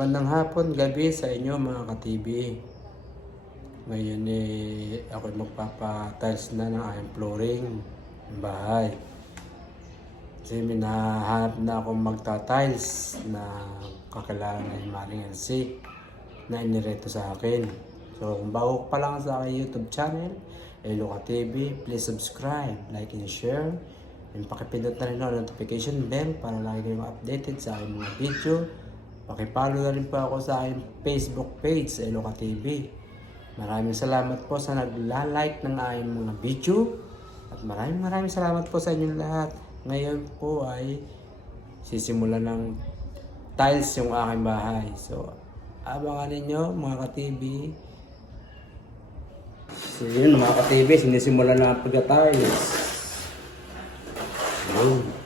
Magandang hapon, gabi sa inyo mga ka-TV. Ngayon eh, ako magpapa-tiles na ng aking flooring ng bahay. Kasi may nahanap na akong magta-tiles na kakilala na yung Maring LC na inireto sa akin. So kung bago pa lang sa aking YouTube channel, Eloka TV, please subscribe, like and share. And pakipindot na rin ang notification bell para lagi kayong updated sa aking mga video. Pakipollow na rin po ako sa aking Facebook page, Eloka TV. Maraming salamat po sa nagla-like ng aking mga video. At maraming maraming salamat po sa inyong lahat. Ngayon po ay sisimulan ng tiles yung aking bahay. So, abangan ninyo mga ka-TV. So yun mga ka-TV, sinisimulan na ang pagka-tiles. Yun.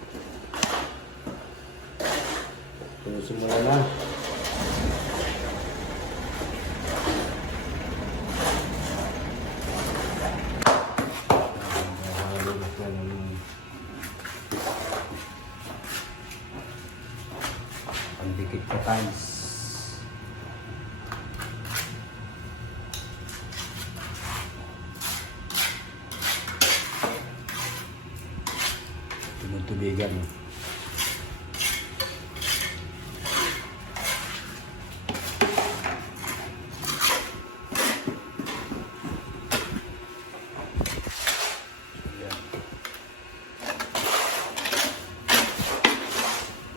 Sinisimulan na. Pandikit pa tiles. Tumutubigan. Yan.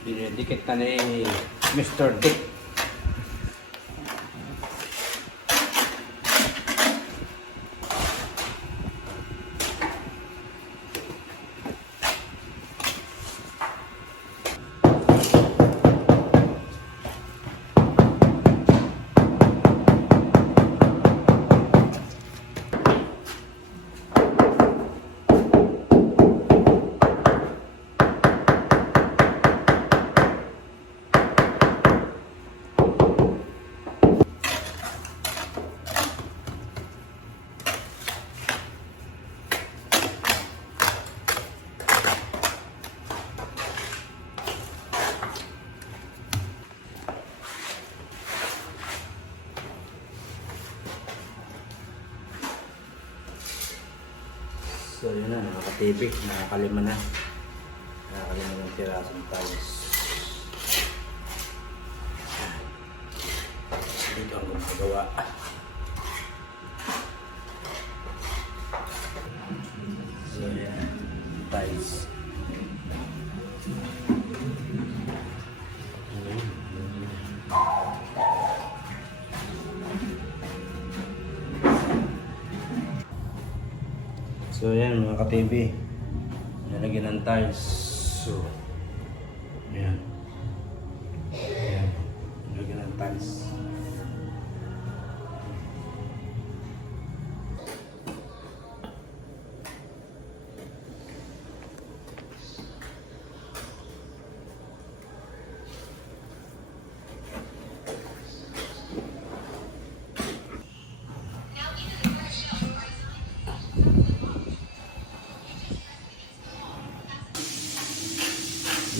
Dinidikit na ni Mr. Dick. So yun na, nakaka-TV, nakakalima na. Nakakalima ng pirasong tiles. Dito ang gumagawa. So yan, tiles. So yan mga ka-TV. Nalagyan ng tiles. So, yan. Yan. Nalagyan ng tiles.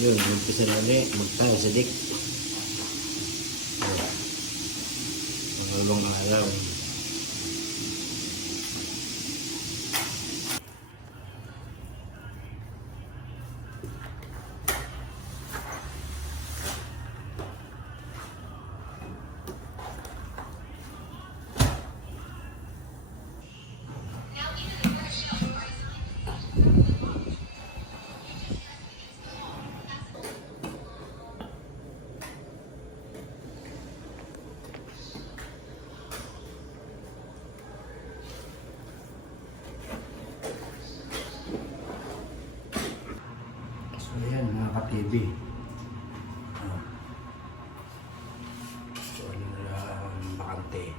Yun, umpisa na ulit. Mag-tiles sa dik. Mga ulong araw. Bakante.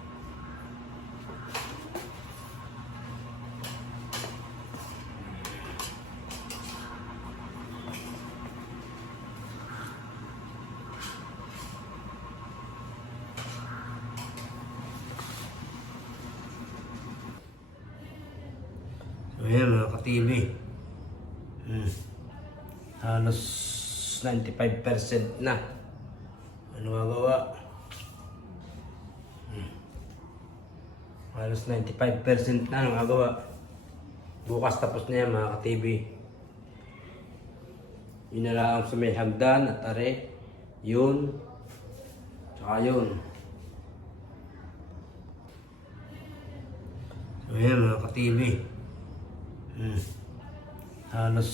So yan mga ka-TV. Hmm halos 95% na. Ano magawa? Halos 95% na nagagawa. Bukas tapos na yan mga ka-TV. Yun na lang sa may hagdan at are. Yun. Tsaka yun. So yan mga ka-TV. Hmm. Halos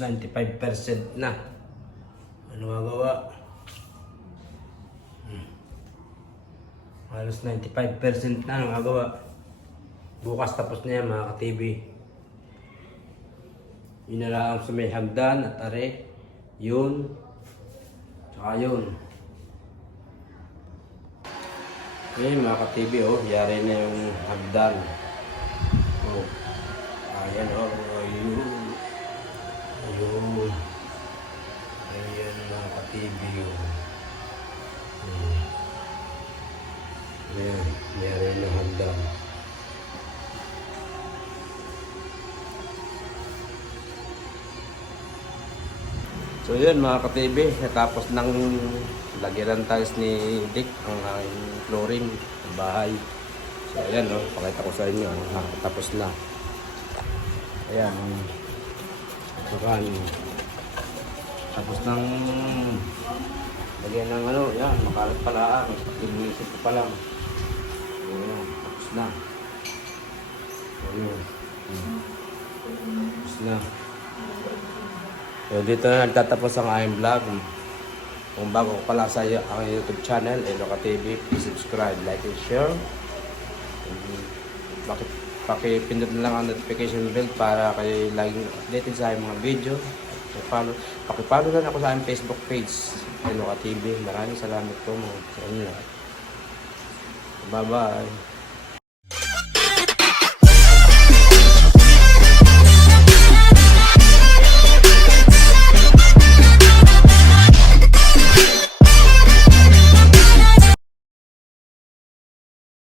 95% na. Ano magawa? Halos 95% na nagagawa. Bukas tapos na yan mga ka-TV. Yun na lang sa may hagdan at are. Yun. Tsaka yun. Ngayon mga ka-TV oh, yari na yung hagdan. Oh. Ayan oh, So yun mga ka-TV, natapos ng lagyan tiles ni Dick ang flooring ng bahay. So ayan no, pakita ko sa inyo, nakatapos na. Ayan, so kan, tapos ng lagyan ng ano, yan, makalat pala, pinisip ko pa lang. So ayan, tapos na. So yun, tapos na. So dito na nagtatapos ang aking vlog. Kung bago ka pala sa ang YouTube channel, Eloka TV, please subscribe, like, and share. Bakit pakipindot na lang ang notification bell para kayo laging updated sa aking mga video. At follow, pakipollow na ako sa aking Facebook page, Eloka TV. Maraming salamat po mga sa inyo. Bye-bye.